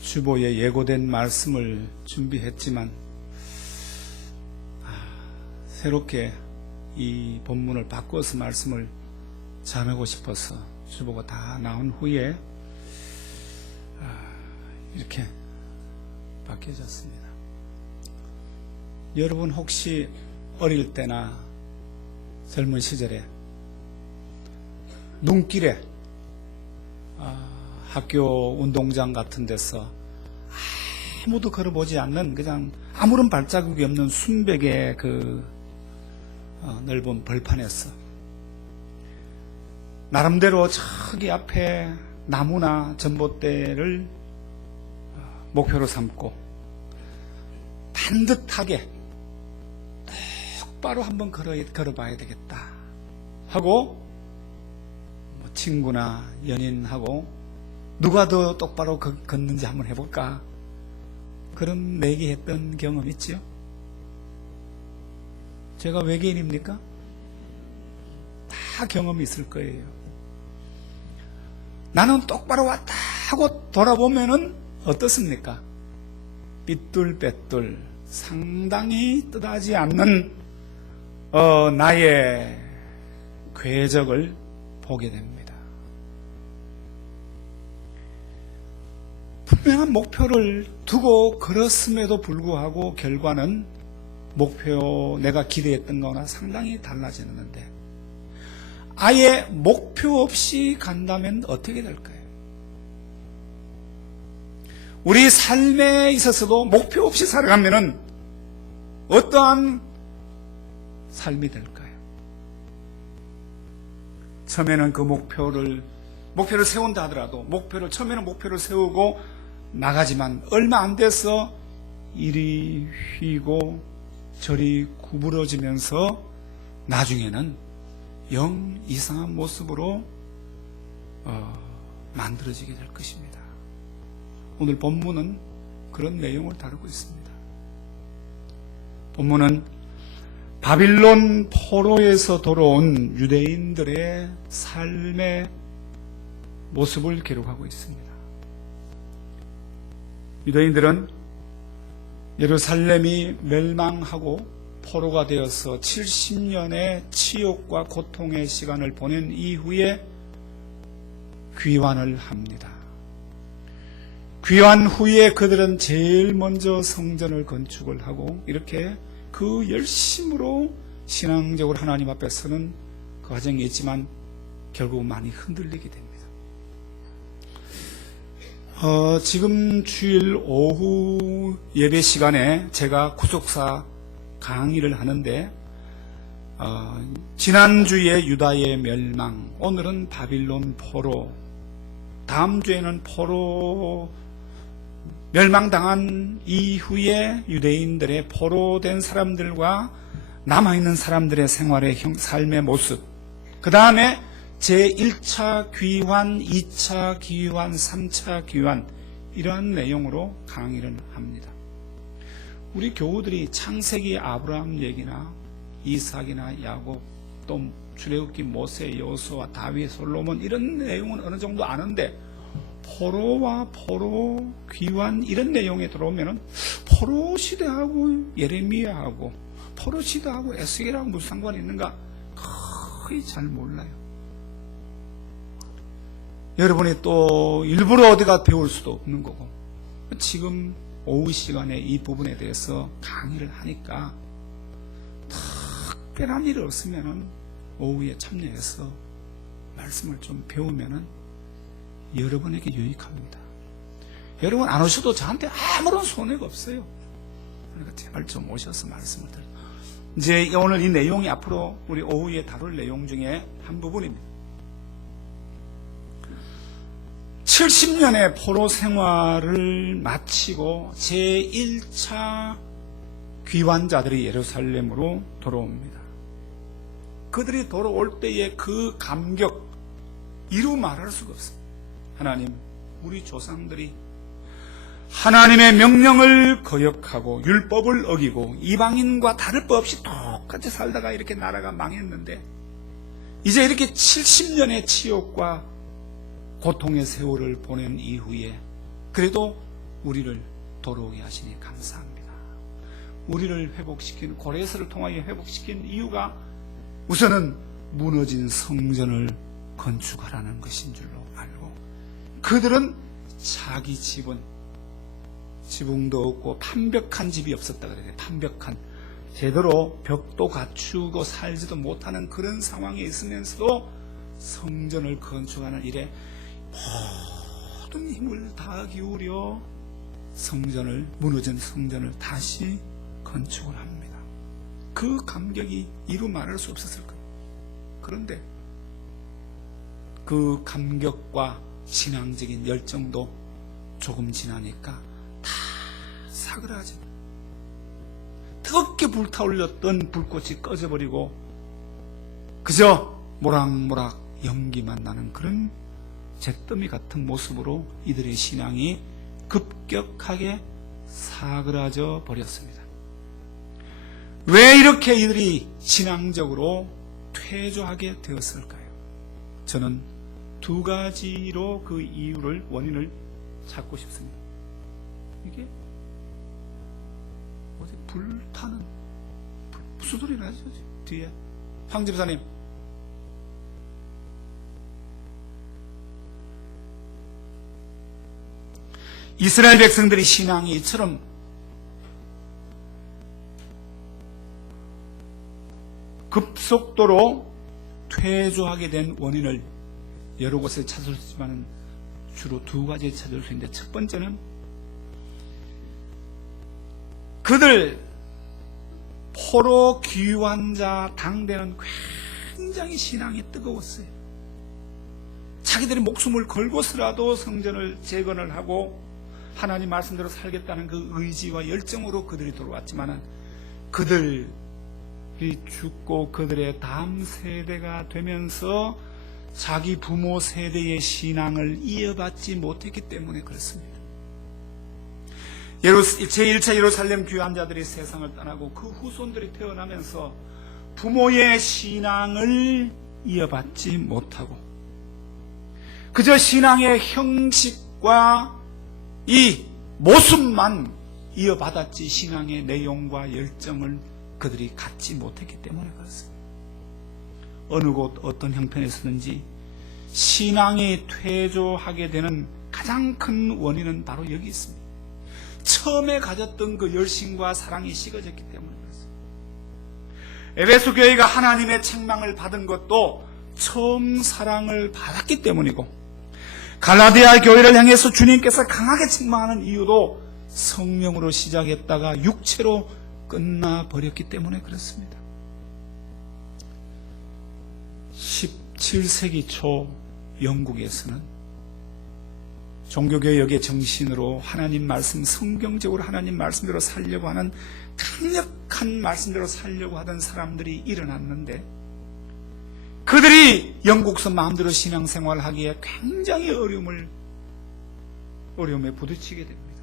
주보에 예고된 말씀을 준비했지만 새롭게 이 본문을 바꿔서 말씀을 전하고 싶어서 주보가 다 나온 후에 이렇게 바뀌어졌습니다. 여러분 혹시 어릴 때나 젊은 시절에 눈길에 학교 운동장 같은 데서 아무도 걸어보지 않는 그냥 아무런 발자국이 없는 순백의 그 넓은 벌판에서 나름대로 저기 앞에 나무나 전봇대를 목표로 삼고 반듯하게 똑바로 한번 걸어봐야 되겠다 하고 친구나 연인하고 누가 더 똑바로 걷는지 한번 해볼까 그런 내기했던 경험 있지요? 제가 외계인입니까? 다 경험이 있을 거예요. 나는 똑바로 왔다 하고 돌아보면은 어떻습니까? 삐뚤빼뚤 상당히 뜻하지 않는 나의 궤적을 보게 됩니다. 분명한 목표를 두고 걸었음에도 불구하고 결과는 내가 기대했던 거나 상당히 달라지는데 아예 목표 없이 간다면 어떻게 될까요? 우리 삶에 있어서도 목표 없이 살아가면은 어떠한 삶이 될까요? 처음에는 그 목표를 세운다 하더라도 처음에는 목표를 세우고 나가지만 얼마 안 돼서 이리 휘고 저리 구부러지면서 나중에는 영 이상한 모습으로 만들어지게 될 것입니다. 오늘 본문은 그런 내용을 다루고 있습니다. 본문은 바빌론 포로에서 돌아온 유대인들의 삶의 모습을 기록하고 있습니다. 유대인들은 예루살렘이 멸망하고 포로가 되어서 70년의 치욕과 고통의 시간을 보낸 이후에 귀환을 합니다. 귀환 후에 그들은 제일 먼저 성전을 건축을 하고 이렇게 그 열심으로 신앙적으로 하나님 앞에 서는 그 과정이 있지만 결국 많이 흔들리게 됩니다. 지금 주일 오후 예배 시간에 제가 구속사 강의를 하는데 지난주에 유다의 멸망, 오늘은 바빌론 포로, 다음 주에는 포로 멸망당한 이후에 유대인들의 포로된 사람들과 남아있는 사람들의 생활의 삶의 모습, 그 다음에 제1차 귀환, 2차 귀환, 3차 귀환 이러한 내용으로 강의를 합니다. 우리 교우들이 창세기 아브라함 얘기나 이삭이나 야곱, 또 출애굽기 모세, 여호수아, 다윗, 솔로몬 이런 내용은 어느 정도 아는데 포로와 포로 귀환 이런 내용에 들어오면은 포로 시대하고 예레미야하고 포로 시대하고 에스겔하고 무슨 상관이 있는가 거의 잘 몰라요. 여러분이 또 일부러 어디가 배울 수도 없는 거고 지금 오후 시간에 이 부분에 대해서 강의를 하니까 특별한 일이 없으면 오후에 참여해서 말씀을 좀 배우면 여러분에게 유익합니다. 여러분 안 오셔도 저한테 아무런 손해가 없어요. 그러니까 제발 좀 오셔서 말씀을 드려요. 이제 오늘 이 내용이 앞으로 우리 오후에 다룰 내용 중에 한 부분입니다. 70년의 포로 생활을 마치고 제1차 귀환자들이 예루살렘으로 돌아옵니다. 그들이 돌아올 때의 그 감격 이루 말할 수가 없습니다. 하나님, 우리 조상들이 하나님의 명령을 거역하고 율법을 어기고 이방인과 다를 바 없이 똑같이 살다가 이렇게 나라가 망했는데 이제 이렇게 70년의 치욕과 고통의 세월을 보낸 이후에 그래도 우리를 돌아오게 하시니 감사합니다. 우리를 회복시킨, 고레스를 통하여 회복시킨 이유가 우선은 무너진 성전을 건축하라는 것인 줄로 알고, 그들은 자기 집은 지붕도 없고 판벽한 집이 없었다 그래요. 판벽한, 제대로 벽도 갖추고 살지도 못하는 그런 상황에 있으면서도 성전을 건축하는 일에 모든 힘을 다 기울여 성전을, 무너진 성전을 다시 건축을 합니다. 그 감격이 이루 말할 수 없었을 거예요. 그런데 그 감격과 신앙적인 열정도 조금 지나니까 다 사그라져, 뜨겁게 불타올렸던 불꽃이 꺼져버리고 그저 모락모락 연기만 나는 그런 잿더미 같은 모습으로 이들의 신앙이 급격하게 사그라져 버렸습니다. 왜 이렇게 이들이 신앙적으로 퇴조하게 되었을까요? 저는 두 가지로 그 이유를, 원인을 찾고 싶습니다. 이게 어디 불타는, 무슨 소리 나죠? 뒤에 황 집사님, 이스라엘 백성들이 신앙이 이처럼 급속도로 퇴조하게 된 원인을 여러 곳에 찾을 수 있지만 주로 두 가지 찾을 수 있는데, 첫 번째는 그들 포로 귀환자 당대는 굉장히 신앙이 뜨거웠어요. 자기들이 목숨을 걸고서라도 성전을 재건을 하고 하나님 말씀대로 살겠다는 그 의지와 열정으로 그들이 돌아왔지만, 그들이 죽고 그들의 다음 세대가 되면서 자기 부모 세대의 신앙을 이어받지 못했기 때문에 그렇습니다. 제1차 예루살렘 귀환자들이 세상을 떠나고 그 후손들이 태어나면서 부모의 신앙을 이어받지 못하고 그저 신앙의 형식과 이 모습만 이어받았지 신앙의 내용과 열정을 그들이 갖지 못했기 때문에 그렇습니다. 어느 곳 어떤 형편에서든지 신앙이 퇴조하게 되는 가장 큰 원인은 바로 여기 있습니다. 처음에 가졌던 그 열심과 사랑이 식어졌기 때문에 그렇습니다. 에베소 교회가 하나님의 책망을 받은 것도 처음 사랑을 받았기 때문이고, 갈라디아 교회를 향해서 주님께서 강하게 책망하는 이유도 성령으로 시작했다가 육체로 끝나버렸기 때문에 그렇습니다. 17세기 초 영국에서는 종교개혁의 정신으로 하나님 말씀, 성경적으로 하나님 말씀대로 살려고 하는, 강력한 말씀대로 살려고 하던 사람들이 일어났는데, 그들이 영국서 마음대로 신앙생활을 하기에 굉장히 어려움에 부딪히게 됩니다.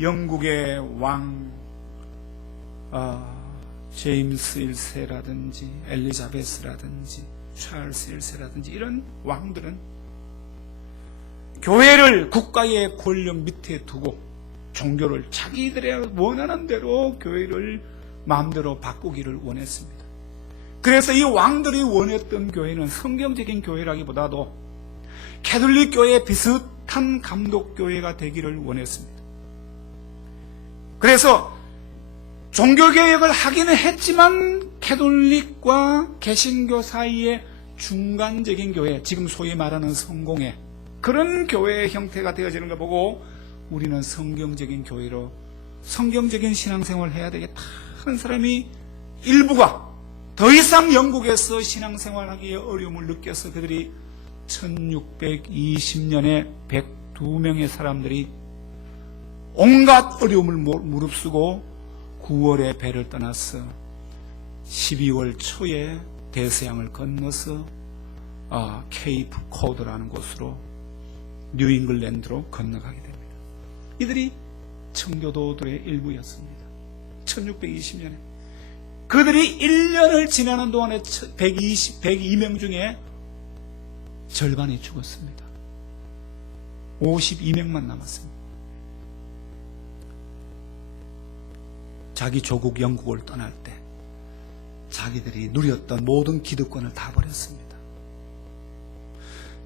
영국의 왕 제임스 1세라든지 엘리자베스라든지 찰스 1세라든지 이런 왕들은 교회를 국가의 권력 밑에 두고 종교를 자기들의 원하는 대로 교회를 마음대로 바꾸기를 원했습니다. 그래서 이 왕들이 원했던 교회는 성경적인 교회라기보다도 캐톨릭 교회의 비슷한 감독교회가 되기를 원했습니다. 그래서 종교개혁을 하기는 했지만 캐톨릭과 개신교 사이의 중간적인 교회, 지금 소위 말하는 성공회, 그런 교회의 형태가 되어지는 걸 보고 우리는 성경적인 교회로 성경적인 신앙생활을 해야 되겠다 하는 사람이 일부가 더 이상 영국에서 신앙생활하기에 어려움을 느껴서 그들이 1620년에 102명의 사람들이 온갖 어려움을 무릅쓰고 9월에 배를 떠나서 12월 초에 대서양을 건너서 케이프 코드라는 곳으로 뉴잉글랜드로 건너가게 됩니다. 이들이 청교도들의 일부였습니다. 1620년에 그들이 1년을 지나는 동안에 102명 중에 절반이 죽었습니다. 52명만 남았습니다. 자기 조국 영국을 떠날 때 자기들이 누렸던 모든 기득권을 다 버렸습니다.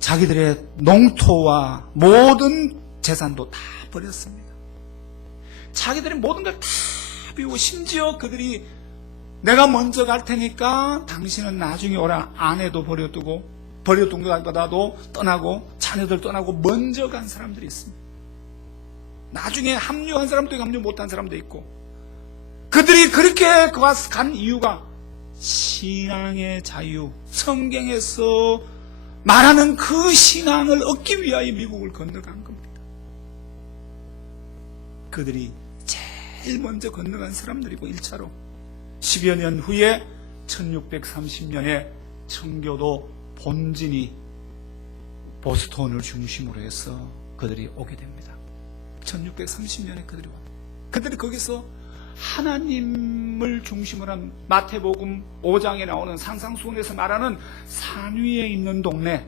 자기들의 농토와 모든 재산도 다 버렸습니다. 자기들의 모든 걸 다 비우고, 심지어 그들이 내가 먼저 갈 테니까 당신은 나중에 오라, 아내도 버려두고, 버려둔 것보다도 떠나고, 자녀들 떠나고 먼저 간 사람들이 있습니다. 나중에 합류한 사람도 있고 합류 못한 사람도 있고, 그들이 그렇게 간 이유가 신앙의 자유, 성경에서 말하는 그 신앙을 얻기 위하여 미국을 건너간 겁니다. 그들이 제일 먼저 건너간 사람들이고, 1차로 10여 년 후에 1630년에 청교도 본진이 보스턴을 중심으로 해서 그들이 오게 됩니다. 1630년에 그들이 와. 그들이 거기서 하나님을 중심으로 한 마태복음 5장에 나오는 산상수훈에서 말하는 산 위에 있는 동네,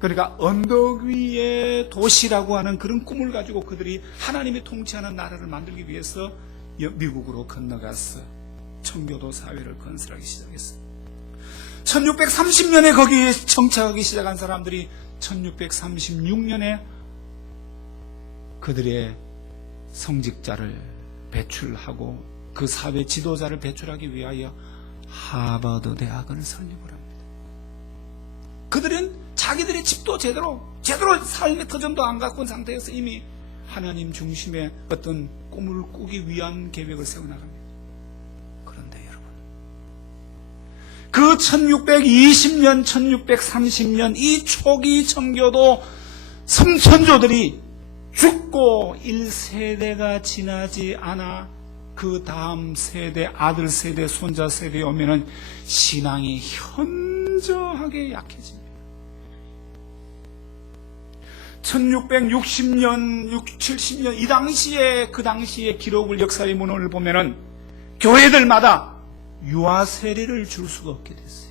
그러니까 언덕 위의 도시라고 하는 그런 꿈을 가지고 그들이 하나님이 통치하는 나라를 만들기 위해서 미국으로 건너가서 청교도 사회를 건설하기 시작했어요. 1630년에 거기에 정착하기 시작한 사람들이 1636년에 그들의 성직자를 배출하고 그 사회 지도자를 배출하기 위하여 하버드 대학을 설립을 합니다. 그들은 자기들의 집도 제대로 삶의 터전도 안 갖고 온 상태에서 이미 하나님 중심의 어떤 꿈을 꾸기 위한 계획을 세워나갑니다. 그런데 여러분, 그 1620년, 1630년 이 초기 청교도 성천조들이 죽고 1세대가 지나지 않아 그 다음 세대, 아들 세대, 손자 세대에 오면은 신앙이 현저하게 약해집니다. 1660년, 70년 이 당시에, 그 당시의 기록을, 역사의 문헌을 보면은 교회들마다 유아 세례를 줄 수가 없게 됐어요.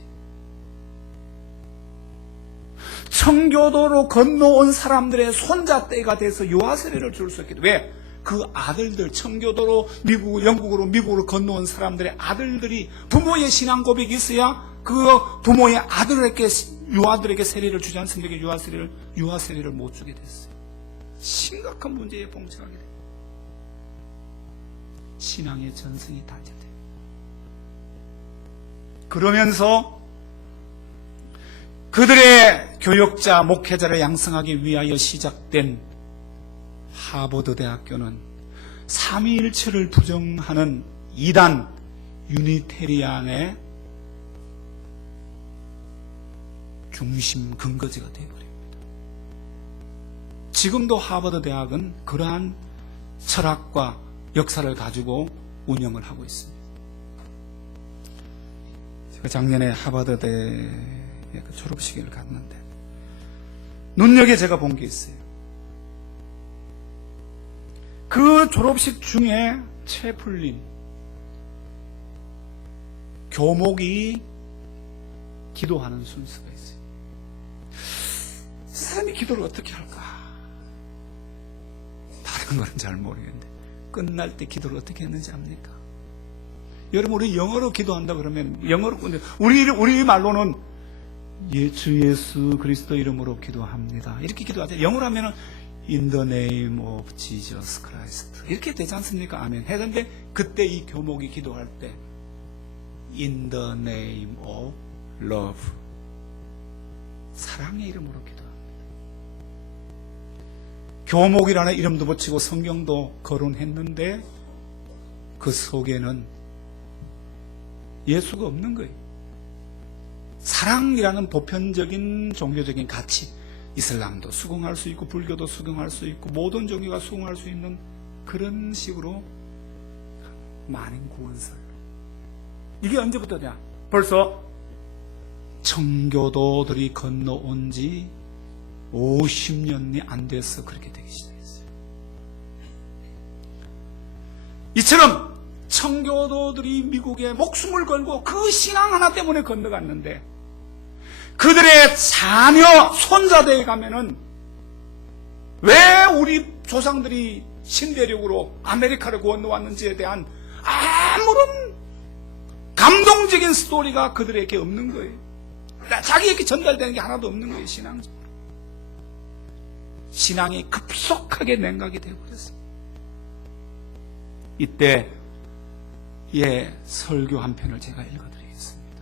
청교도로 건너온 사람들의 손자 때가 돼서 유아 세례를 줄 수 없게 돼. 왜? 그 아들들, 청교도로 영국으로 건너온 사람들의 아들들이 부모의 신앙 고백이 있어야 그 부모의 아들에게, 유아들에게 세례를 주지 않습니까? 유아 세례를 못 주게 됐어요. 심각한 문제에 봉착하게 돼요. 신앙의 전승이 단절돼요. 그러면서 그들의 교역자, 목회자를 양성하기 위하여 시작된 하버드 대학교는 삼위일체를 부정하는 이단 유니테리안의 중심 근거지가 되어버립니다. 지금도 하버드 대학은 그러한 철학과 역사를 가지고 운영을 하고 있습니다. 제가 작년에 하버드대의 그 졸업식을 갔는데 눈여겨 제가 본 게 있어요. 그 졸업식 중에 채플린 교목이 기도하는 순서가 있어요. 사람이 기도를 어떻게 할까? 다른 건 잘 모르겠는데 끝날 때 기도를 어떻게 했는지 압니까? 여러분, 우리 영어로 기도한다 그러면 영어로, 우리 말로는 주 예수 그리스도 이름으로 기도합니다, 이렇게 기도하죠. 영어로 하면은 In the name of Jesus Christ 이렇게 되지 않습니까? 아멘. 했는데 그때 이 교목이 기도할 때 In the name of love, 사랑의 이름으로 기도합니다. 교목이라는 이름도 붙이고 성경도 거론했는데 그 속에는 예수가 없는 거예요. 사랑이라는 보편적인 종교적인 가치, 이슬람도 수긍할 수 있고 불교도 수긍할 수 있고 모든 종교가 수긍할 수 있는 그런 식으로 많은 구원설. 이게 언제부터냐? 벌써 청교도들이 건너온 지 50년이 안 돼서 그렇게 되기 시작했어요. 이처럼 청교도들이 미국에 목숨을 걸고 그 신앙 하나 때문에 건너갔는데 그들의 자녀, 손자대에 가면은 왜 우리 조상들이 신대륙으로 아메리카를 건너왔는지에 대한 아무런 감동적인 스토리가 그들에게 없는 거예요. 자기에게 전달되는 게 하나도 없는 거예요. 신앙적으로. 신앙이 급속하게 냉각이 되어버렸어요. 이때 설교 한 편을 제가 읽어드리겠습니다.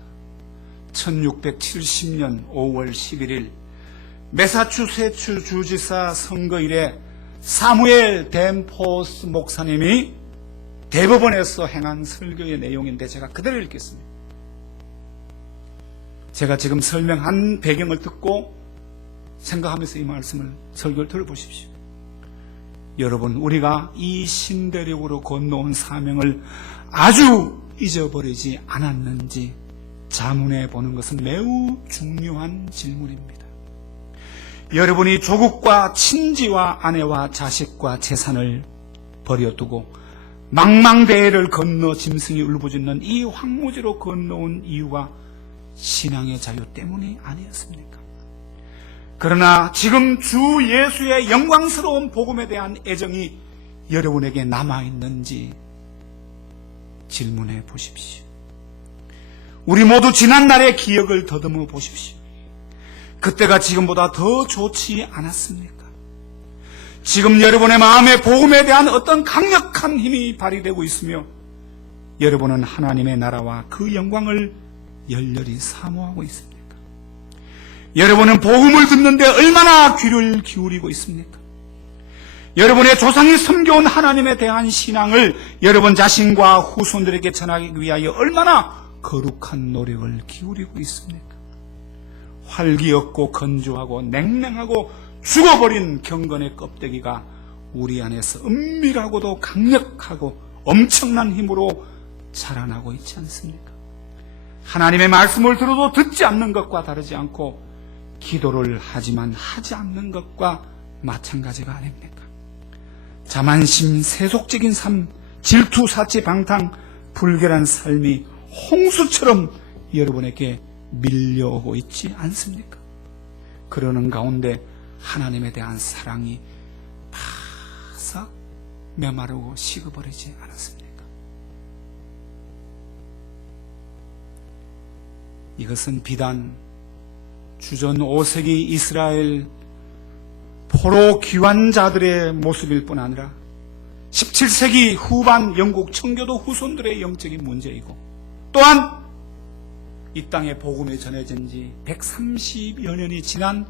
1670년 5월 11일 매사추세츠 주지사 선거일에 사무엘 댄포스 목사님이 대법원에서 행한 설교의 내용인데 제가 그대로 읽겠습니다. 제가 지금 설명한 배경을 듣고 생각하면서 이 말씀을 설교를 들어보십시오. 여러분, 우리가 이 신대륙으로 건너온 사명을 아주 잊어버리지 않았는지 자문해 보는 것은 매우 중요한 질문입니다. 여러분이 조국과 친지와 아내와 자식과 재산을 버려두고 망망대해를 건너 짐승이 울부짖는 이 황무지로 건너온 이유가 신앙의 자유 때문이 아니었습니까? 그러나 지금 주 예수의 영광스러운 복음에 대한 애정이 여러분에게 남아있는지 질문해 보십시오. 우리 모두 지난날의 기억을 더듬어 보십시오. 그때가 지금보다 더 좋지 않았습니까? 지금 여러분의 마음에 복음에 대한 어떤 강력한 힘이 발휘되고 있으며 여러분은 하나님의 나라와 그 영광을 열렬히 사모하고 있습니까? 여러분은 복음을 듣는데 얼마나 귀를 기울이고 있습니까? 여러분의 조상이 섬겨온 하나님에 대한 신앙을 여러분 자신과 후손들에게 전하기 위하여 얼마나 거룩한 노력을 기울이고 있습니까? 활기 없고 건조하고 냉랭하고 죽어버린 경건의 껍데기가 우리 안에서 은밀하고도 강력하고 엄청난 힘으로 자라나고 있지 않습니까? 하나님의 말씀을 들어도 듣지 않는 것과 다르지 않고 기도를 하지만 하지 않는 것과 마찬가지가 아닙니까? 자만심, 세속적인 삶, 질투, 사치, 방탕, 불결한 삶이 홍수처럼 여러분에게 밀려오고 있지 않습니까? 그러는 가운데 하나님에 대한 사랑이 바싹 메마르고 식어버리지 않았습니까? 이것은 비단 주전 5세기 이스라엘 포로 귀환자들의 모습일 뿐 아니라 17세기 후반 영국 청교도 후손들의 영적인 문제이고 또한 이 땅에 복음이 전해진 지 130여 년이 지난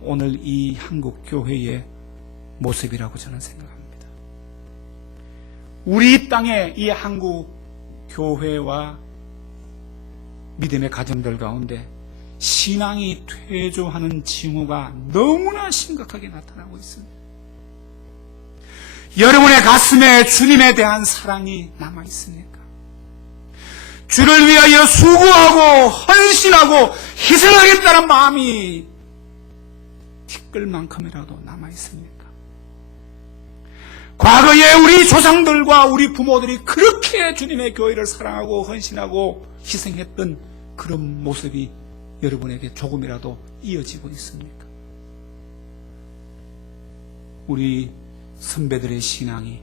오늘 이 한국 교회의 모습이라고 저는 생각합니다. 우리 땅의 이 한국 교회와 믿음의 가정들 가운데 신앙이 퇴조하는 징후가 너무나 심각하게 나타나고 있습니다. 여러분의 가슴에 주님에 대한 사랑이 남아 있습니까? 주를 위하여 수고하고 헌신하고 희생하겠다는 마음이 티끌만큼이라도 남아 있습니까? 과거에 우리 조상들과 우리 부모들이 그렇게 주님의 교회를 사랑하고 헌신하고 희생했던 그런 모습이 여러분에게 조금이라도 이어지고 있습니까? 우리 선배들의 신앙이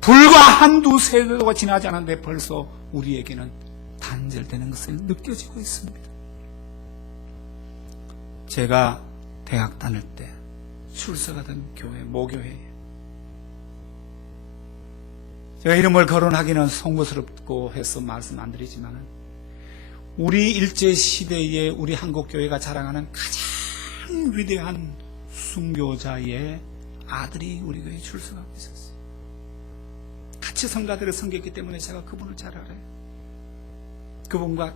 불과 한두 세대가 지나지 않았는데 벌써 우리에게는 단절되는 것을 느껴지고 있습니다. 제가 대학 다닐 때 출석하던 교회, 모교회에 제가 이름을 거론하기는 송구스럽고 해서 말씀 안 드리지만 우리 일제시대에 우리 한국교회가 자랑하는 가장 위대한 순교자의 아들이 우리 교회에 출석하고 있었어요. 같이 성가대를 섬겼기 때문에 제가 그분을 잘 알아요. 그분과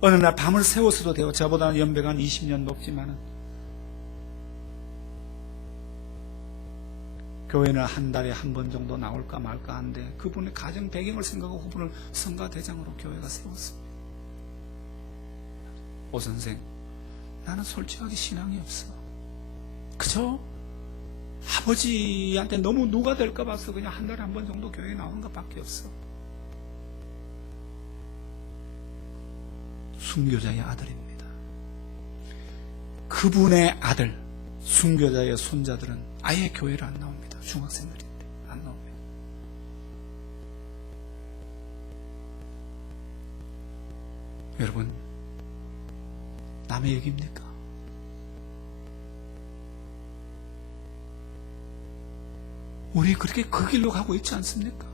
어느 날 밤을 새워서도 돼요. 저보다 연배가 한 20년 높지만은 교회는 한 달에 한 번 정도 나올까 말까 하는데 그분의 가정 배경을 생각하고 그분을 성가대장으로 교회가 세웠습니다. 오 선생, 나는 솔직하게 신앙이 없어. 그저 아버지한테 너무 누가 될까 봐서 그냥 한 달에 한 번 정도 교회에 나오는 것밖에 없어. 순교자의 아들입니다. 그분의 아들, 순교자의 손자들은 아예 교회를 안 나옵니다. 중학생들인데 안 나옵니다. 여러분, 남의 얘기입니까? 우리 그렇게 그 길로 가고 있지 않습니까?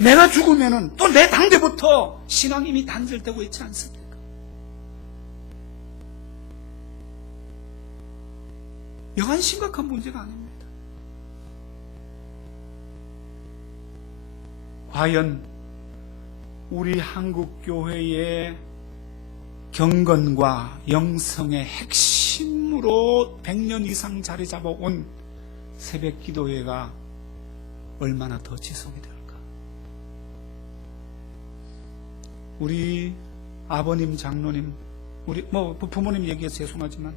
내가 죽으면은 또 내 당대부터 신앙이 이미 단절되고 있지 않습니까? 여간 심각한 문제가 아닙니다. 과연 우리 한국교회의 경건과 영성의 핵심으로 100년 이상 자리 잡아온 새벽 기도회가 얼마나 더 지속이 될까? 우리 아버님, 장로님, 우리 부모님 얘기해서 죄송하지만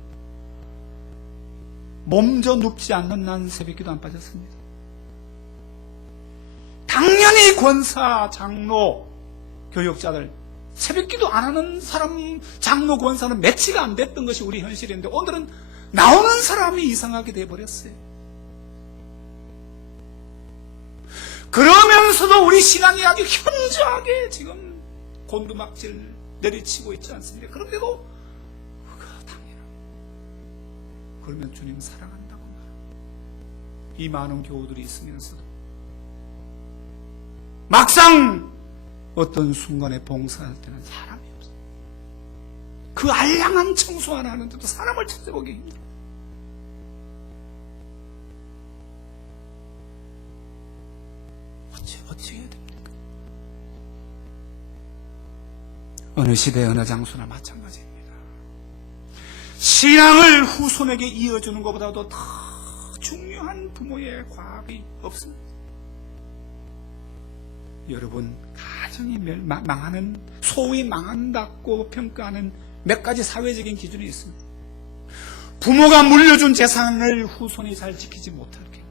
몸져 눕지 않는 난 새벽 기도 안 빠졌습니다. 당연히 권사, 장로, 교역자들 새벽 기도 안 하는 사람, 장로, 권사는 매치가 안 됐던 것이 우리 현실인데 오늘은 나오는 사람이 이상하게 돼버렸어요. 그러면서도 우리 신앙이 아주 현저하게 지금 곤두박질 내리치고 있지 않습니까? 그런데도 그가 당연합니다. 그러면 주님 사랑한다고 말합니다. 이 많은 교우들이 있으면서도 막상 어떤 순간에 봉사할 때는 사람이 없어요. 그 알량한 청소 하나 하는데도 사람을 찾아보기 힘들어요. 어찌 해야 됩니까? 어느 시대 어느 장소나 마찬가지입니다. 신앙을 후손에게 이어주는 것보다도 더 중요한 부모의 과학이 없습니다. 여러분, 가정이 망하는, 소위 망한다고 평가하는 몇 가지 사회적인 기준이 있습니다. 부모가 물려준 재산을 후손이 잘 지키지 못할 경우,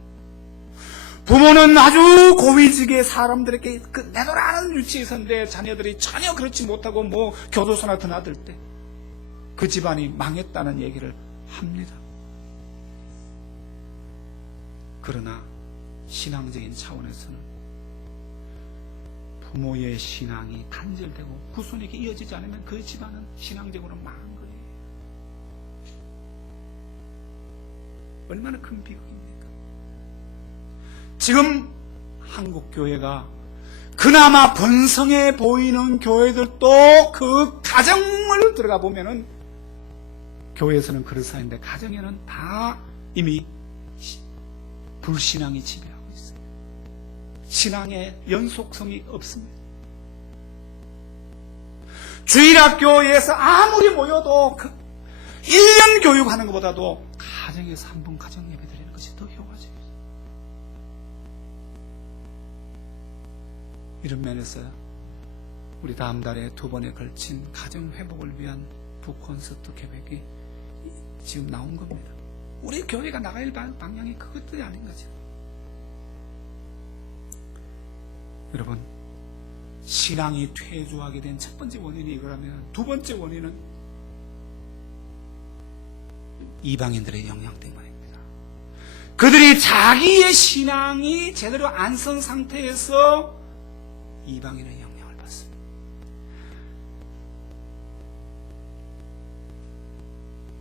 부모는 아주 고위직의 사람들에게 내놓으라는 위치에 있었는데 자녀들이 전혀 그렇지 못하고 교도소나 드나들 때 그 집안이 망했다는 얘기를 합니다. 그러나 신앙적인 차원에서는 부모의 신앙이 단절되고 후손에게 이어지지 않으면 그 집안은 신앙적으로 망한 거예요. 얼마나 큰 비극입니까? 지금 한국교회가 그나마 번성해 보이는 교회들도 그 가정을 들어가 보면은 교회에서는 그럴싸한데 가정에는 다 이미 불신앙이 지배하고 있어요. 신앙의 연속성이 없습니다. 주일학교에서 아무리 모여도 1년 교육하는 것보다도 가정에서 한 번 가정 예배 드리는 것이 더 효과적이에요. 이런 면에서 우리 다음 달에 2번에 걸친 가정 회복을 위한 북콘서트 계획이 지금 나온 겁니다. 우리 교회가 나갈 방향이 그것들이 아닌 거죠. 여러분, 신앙이 퇴조하게 된 첫 번째 원인이 이거라면 두 번째 원인은 이방인들의 영향 때문입니다. 그들이 자기의 신앙이 제대로 안 선 상태에서 이방인의 영향을 받습니다.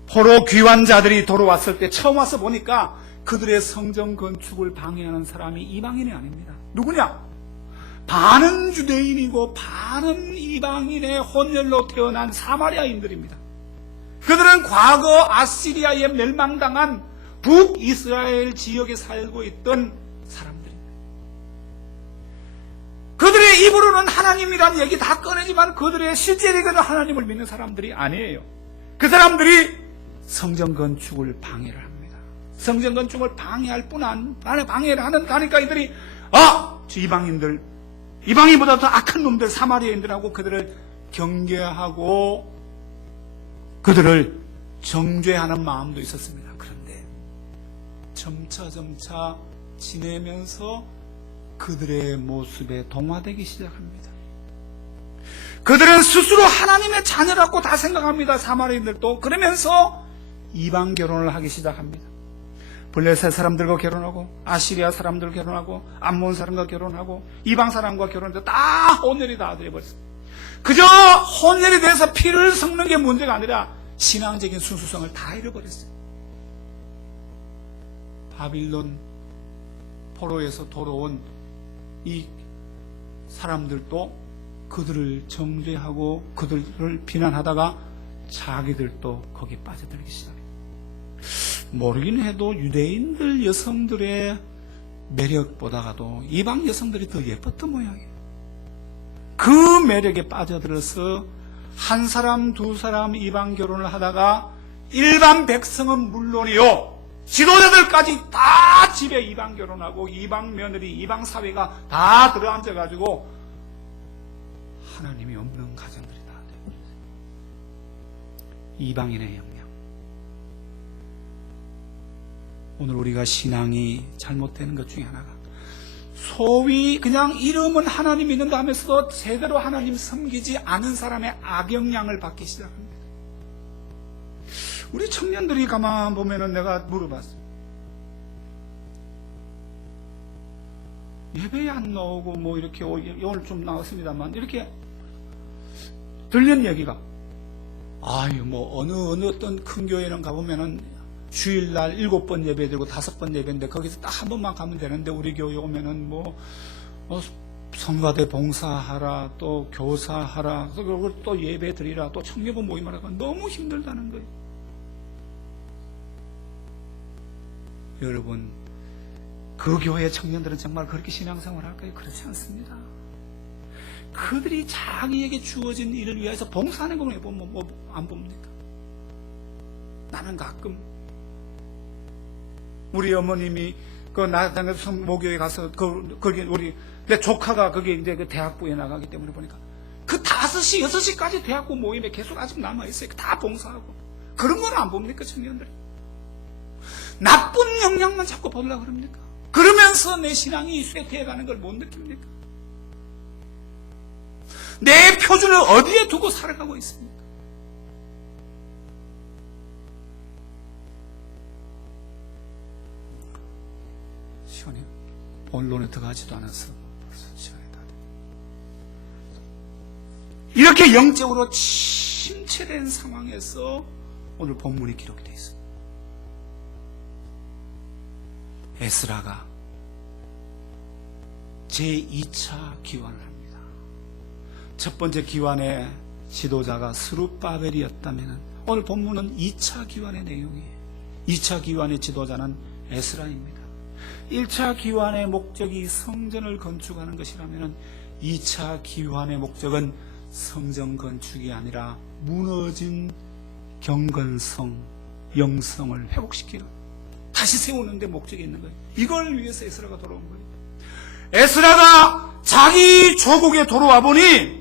포로 귀환자들이 돌아왔을 때 처음 와서 보니까 그들의 성전 건축을 방해하는 사람이 이방인이 아닙니다. 누구냐? 반은 유대인이고 반은 이방인의 혼혈로 태어난 사마리아인들입니다. 그들은 과거 아시리아에 멸망당한 북이스라엘 지역에 살고 있던 사람들입니다. 그들의 입으로는 하나님이란 얘기 다 꺼내지만 그들의 실제적으로 하나님을 믿는 사람들이 아니에요. 그 사람들이 성전 건축을 방해를 합니다. 성전 건축을 방해할 뿐 아니라 방해를 하니까 이들이 이방인보다 더 악한 놈들 사마리아인들하고 그들을 경계하고 그들을 정죄하는 마음도 있었습니다. 그런데 점차 지내면서 그들의 모습에 동화되기 시작합니다. 그들은 스스로 하나님의 자녀라고 다 생각합니다. 사마리아인들도. 그러면서 이방 결혼을 하기 시작합니다. 블레셋 사람들과 결혼하고 아시리아 사람들과 결혼하고 암몬 사람과 결혼하고 이방 사람과 결혼해서 다 혼혈이 다 되어버렸습니다. 그저 혼혈이 돼서 피를 섞는 게 문제가 아니라 신앙적인 순수성을 다 잃어버렸어요. 바빌론 포로에서 돌아온 이 사람들도 그들을 정죄하고 그들을 비난하다가 자기들도 거기에 빠져들기 시작해요. 모르긴 해도 유대인들 여성들의 매력보다가도 이방 여성들이 더 예뻤던 모양이에요. 그 매력에 빠져들어서 한 사람 두 사람 이방 결혼을 하다가 일반 백성은 물론이요, 지도자들까지 다 집에 이방 결혼하고 이방 며느리, 이방 사회가 다 들어앉아가지고 하나님이 없는 가정들이 다 되고 이방인의 영향. 오늘 우리가 신앙이 잘못되는 것 중에 하나가 소위 그냥 이름은 하나님 믿는다 하면서도 제대로 하나님 섬기지 않은 사람의 악영향을 받기 시작합니다. 우리 청년들이 가만 보면은 내가 물어봤어요. 예배에 안 나오고 뭐 이렇게 오늘 좀 나왔습니다만 이렇게 들리는 얘기가 아유 뭐 어느 어떤 큰 교회는 가보면은 주일날 7번 예배드리고 5번 예배인데 거기서 딱 한 번만 가면 되는데 우리 교회 오면은 뭐 성가대 봉사하라 또 교사하라 그리고 또 예배드리라 또 청년부 모임하라 너무 힘들다는 거예요. 여러분 그 교회 청년들은 정말 그렇게 신앙생활 할까요? 그렇지 않습니다. 그들이 자기에게 주어진 일을 위해서 봉사하는 걸 왜 안 봅니까? 나는 가끔 우리 어머님이 그 나당에서 모교에 가서 거기 우리 내 조카가 거기 이제 그 대학부에 나가기 때문에 보니까 그 5시 6시까지 대학부 모임에 계속 아직 남아 있어요. 다 봉사하고 그런 건 안 봅니까 청년들이? 나쁜 영향만 자꾸 보려고 그럽니까? 그러면서 내 신앙이 쇠퇴해가는 걸 못 느낍니까? 내 표준을 어디에 두고 살아가고 있습니까? 시간이 본론에 들어가지도 않아서 벌써 시간이 다 됐다. 이렇게 영적으로 침체된 상황에서 오늘 본문이 기록이 되어 있습니다. 에스라가 제2차 기원을 합니다. 첫 번째 기원의 지도자가 스룹바벨이었다면 오늘 본문은 2차 기원의 내용이에요. 2차 기원의 지도자는 에스라입니다. 1차 기원의 목적이 성전을 건축하는 것이라면 2차 기원의 목적은 성전 건축이 아니라 무너진 경건성, 영성을 회복시키는 다시 세우는 데 목적이 있는 거예요. 이걸 위해서 에스라가 돌아온 거예요. 에스라가 자기 조국에 돌아와 보니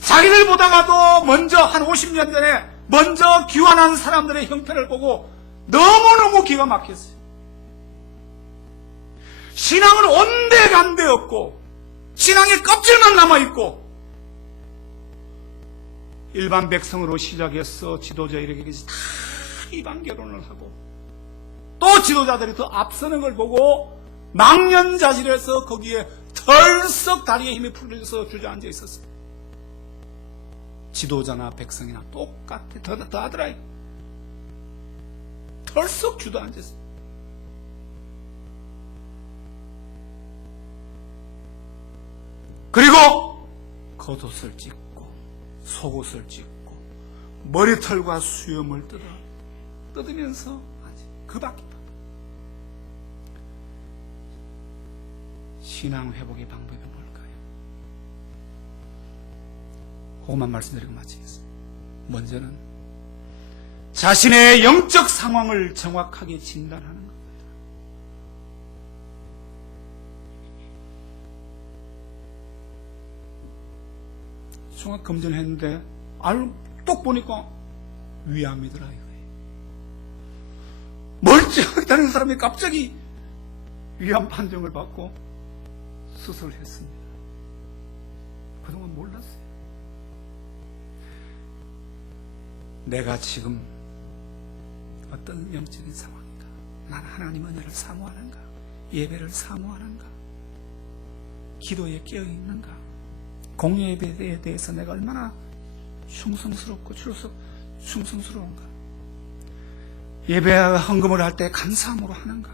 자기들보다가도 먼저 한 50년 전에 먼저 귀환한 사람들의 형편을 보고 너무너무 기가 막혔어요. 신앙은 온데간데 없고 신앙의 껍질만 남아있고 일반 백성으로 시작해서 지도자 이렇게까지 다 이방 결혼을 하고 또 지도자들이 더 앞서는 걸 보고 망연자실해서 거기에 털썩 다리에 힘이 풀려서 주저앉아 있었어요. 지도자나 백성이나 똑같아. 더 하더라. 털썩 주저앉았어요. 그리고 겉옷을 찢고 속옷을 찢고 머리털과 수염을 뜯으면서 그 밖에 신앙 회복의 방법이 뭘까요? 그것만 말씀드리고 마치겠습니다. 먼저는 자신의 영적 상황을 정확하게 진단하는 겁니다. 종합 검진했는데 똑 보니까 위암이더라 이거예요. 멀쩡하다는 사람이 갑자기 위암 판정을 받고 수술을 했습니다. 그동안 몰랐어요. 내가 지금 어떤 영적인 상황인가 난 하나님 은혜를 사모하는가? 예배를 사모하는가? 기도에 깨어있는가? 공예배에 대해서 내가 얼마나 충성스럽고 충성스러운가? 예배 헌금을 할 때 감사함으로 하는가?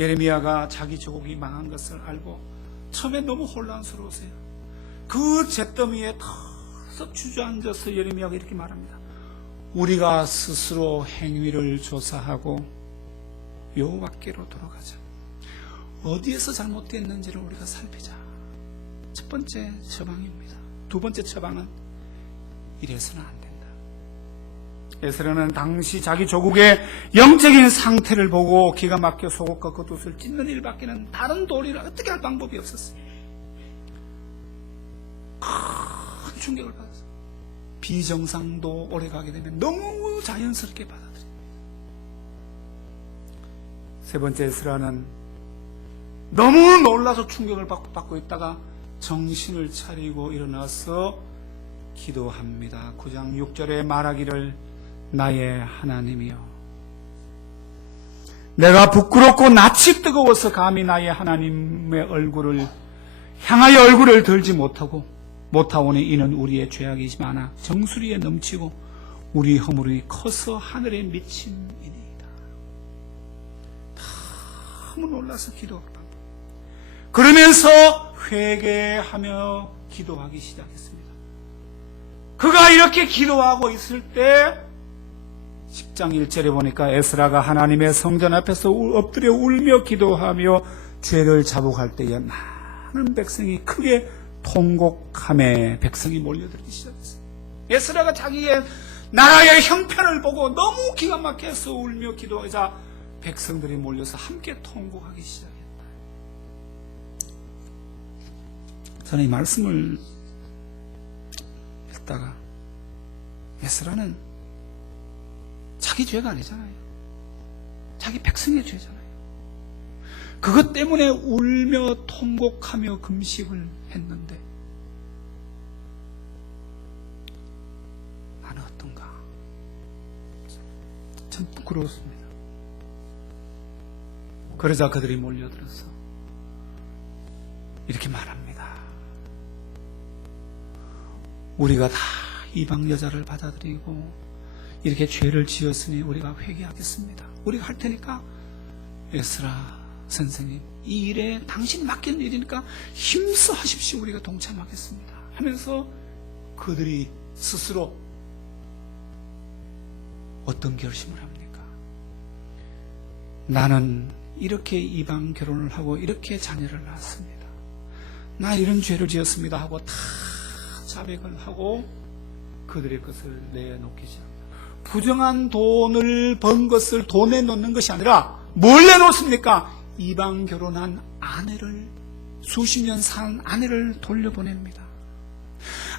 예레미야가 자기 조국이 망한 것을 알고 처음에 너무 혼란스러웠어요. 그 잿더미에 턱 주저앉아서 예레미야가 이렇게 말합니다. 우리가 스스로 행위를 조사하고 여호와께로 돌아가자. 어디에서 잘못됐는지를 우리가 살피자. 첫 번째 처방입니다. 두 번째 처방은 이래서는 안 된다. 에스라는 당시 자기 조국의 영적인 상태를 보고 기가 막혀 속옷과 겉옷을 찢는 일밖에는 다른 도리를 어떻게 할 방법이 없었어요. 큰 충격을 받았어요. 비정상도 오래가게 되면 너무 자연스럽게 받아들입니다. 세 번째 에스라는 너무 놀라서 충격을 받고 있다가 정신을 차리고 일어나서 기도합니다. 9장 6절에 말하기를 나의 하나님이여, 내가 부끄럽고 낯이 뜨거워서 감히 나의 하나님의 얼굴을 향하여 얼굴을 들지 못하오니 이는 우리의 죄악이지만 정수리에 넘치고 우리 허물이 커서 하늘에 미침이니이다. 너무 놀라서 기도합니다. 그러면서 회개하며 기도하기 시작했습니다. 그가 이렇게 기도하고 있을 때 10장 1절에 보니까 에스라가 하나님의 성전 앞에서 엎드려 울며 기도하며 죄를 자복할 때에 많은 백성이 크게 통곡하며 백성이 몰려들기 시작했어요. 에스라가 자기의 나라의 형편을 보고 너무 기가 막혀서 울며 기도하자 백성들이 몰려서 함께 통곡하기 시작했다. 저는 이 말씀을 읽다가 에스라는 자기 죄가 아니잖아요. 자기 백성의 죄잖아요. 그것 때문에 울며 통곡하며 금식을 했는데 나는 어떤가? 참 부끄러웠습니다. 그러자 그들이 몰려들어서 이렇게 말합니다. 우리가 다 이방 여자를 받아들이고 이렇게 죄를 지었으니 우리가 회개하겠습니다. 우리가 할 테니까 에스라 선생님, 이 일에 당신이 맡기는 일이니까 힘써 하십시오. 우리가 동참하겠습니다. 하면서 그들이 스스로 어떤 결심을 합니까? 나는 이렇게 이방 결혼을 하고 이렇게 자녀를 낳았습니다. 나 이런 죄를 지었습니다 하고 다 자백을 하고 그들의 것을 내놓기 시작합니다. 부정한 돈을 번 것을 돈에 넣는 것이 아니라 뭘 내놓습니까? 이방 결혼한 아내를, 수십 년 산 아내를 돌려보냅니다.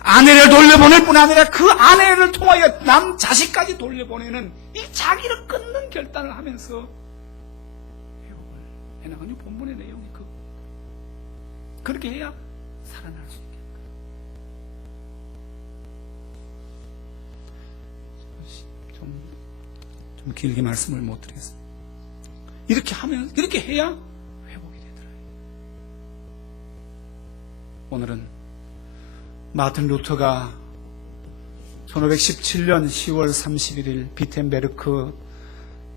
아내를 돌려보낼 뿐 아니라 그 아내를 통하여 남 자식까지 돌려보내는 이 자기를 끊는 결단을 하면서 회복을 해나가는 본문의 내용이 그렇게 해야 살아날 수 있겠다. 좀 길게 말씀을 못 드리겠습니다. 이렇게 해야 회복이 되더라고요. 오늘은 마틴 루터가 1517년 10월 31일 비텐베르크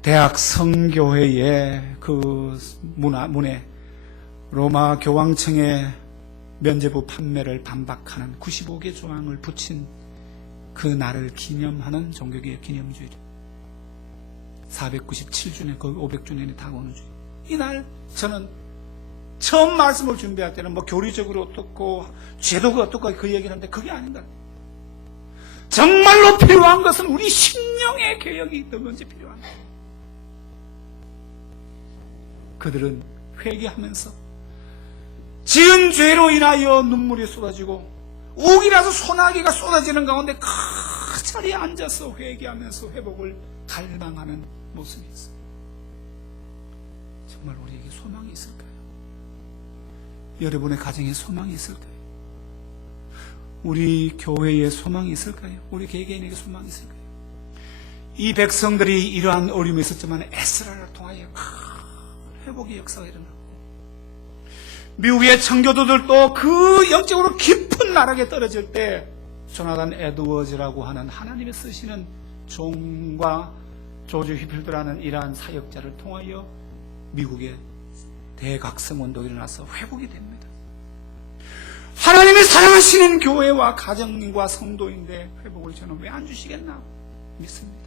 대학 성교회의 그 문에 로마 교황청의 면죄부 판매를 반박하는 95개 조항을 붙인 그 날을 기념하는 종교개혁 기념주일, 497주년, 거의 500주년이 다가오는 주일. 이날 저는 처음 말씀을 준비할 때는 교리적으로 어떻고 제도가 어떻고 그 얘기를 하는데 그게 아닌가. 정말로 필요한 것은 우리 심령의 개혁이 더 먼저 필요한 거예요. 그들은 회개하면서 지은 죄로 인하여 눈물이 쏟아지고 옥이라서 소나기가 쏟아지는 가운데 그 자리에 앉아서 회개하면서 회복을 갈망하는 모습이 있어요. 정말 우리에게 소망이 있을까요? 여러분의 가정에 소망이 있을까요? 우리 교회에 소망이 있을까요? 우리 개개인에게 소망이 있을까요? 이 백성들이 이러한 어려움이 있었지만 에스라를 통하여 회복의 역사가 일어났고, 미국의 청교도들도 그 영적으로 깊은 나락에 떨어질 때 조나단 에드워즈라고 하는 하나님의 쓰시는 종과 조지 휘필드라는 이러한 사역자를 통하여 미국의 대각성운동이 일어나서 회복이 됩니다. 하나님이 사랑하시는 교회와 가정과 성도인데 회복을 저는 왜 안 주시겠나 믿습니다.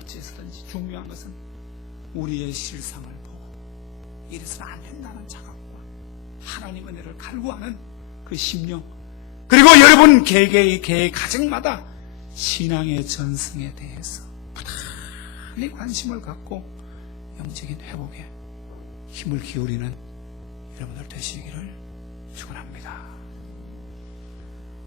어찌해서든지 중요한 것은 우리의 실상을 보고 이래서는 안 된다는 자각과 하나님 은혜를 갈구하는 그 심령, 그리고 여러분 개개의 가정마다 신앙의 전승에 대해서 부단히 관심을 갖고 영적인 회복에 힘을 기울이는 여러분들 되시기를 축원합니다.